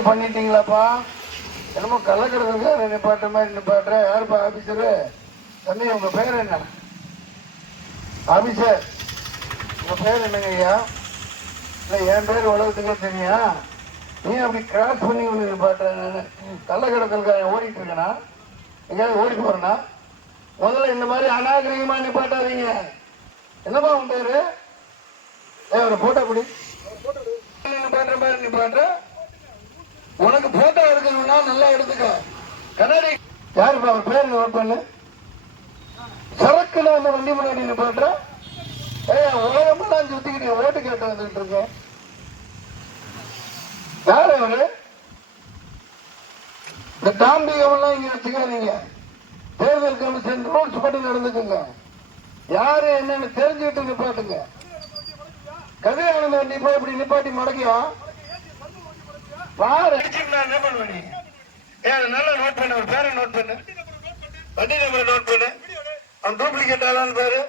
பண்ணிட்டீங்களாப்பா? என்னமோ கள்ளக்கடத்துக்கார நிப்பாட்டுற மாதிரி நிப்பாட்டுற யாருப்பா ஆபீசரு தம்பி உங்க பேர் என்ன? ஆபீசர் உங்க பேர் என்னங்க ஐயா? இல்லை என் பேர் உலகத்துக்கே தெரியா நீ அப்படி கிராஸ் பண்ணி ஒன்று நிப்பாட்டுற நான். ஓடிட்டு இருக்கேனா? எங்கேயாவது ஓடி போறேனா? முதல்ல இந்த மாதிரி அநாகரிகமாக நிப்பாட்டாதீங்க. என்னப்பா உன் பேரு? ஏ ஒரு போட்டோ குடி நிப்பாட்டுற மாதிரி நிப்பாட்டுற உனக்கு போட்டோ எடுக்கணும்னா நல்லா எடுத்துக்க. கண்ணாடி. யாருப்பா அவர் பேர் நோட் பண்ணு சரக்குல வந்து வண்டி முன்னாடி நிப்பாட்டுற ஏய் உலகமெல்லாம் சுத்திக்கிட்டு ஓட்டு கேட்டு வந்துட்டு இருக்கேன் யாரு அவரு? இந்த தாம்பிகமெல்லாம் இங்க வச்சுக்காதீங்க. தேர்தல் கமிஷன் ரூல்ஸ் படி நடந்துக்குங்க. யாரு என்னன்னு தெரிஞ்சுக்கிட்டு நிப்பாட்டுங்க கதிரானந்த வண்டி போய் இப்படி நிப்பாட்டி மடக்கியா? பாரு என்ன பண்ணுவ நீ? ஏ அதை நல்லா நோட் பண்ணு ஒரு பேரை நோட் பண்ணு. வண்டி நம்பரை நோட் பண்ணு. அவன் டூப்ளிகேட் ஆளான்னு பேரு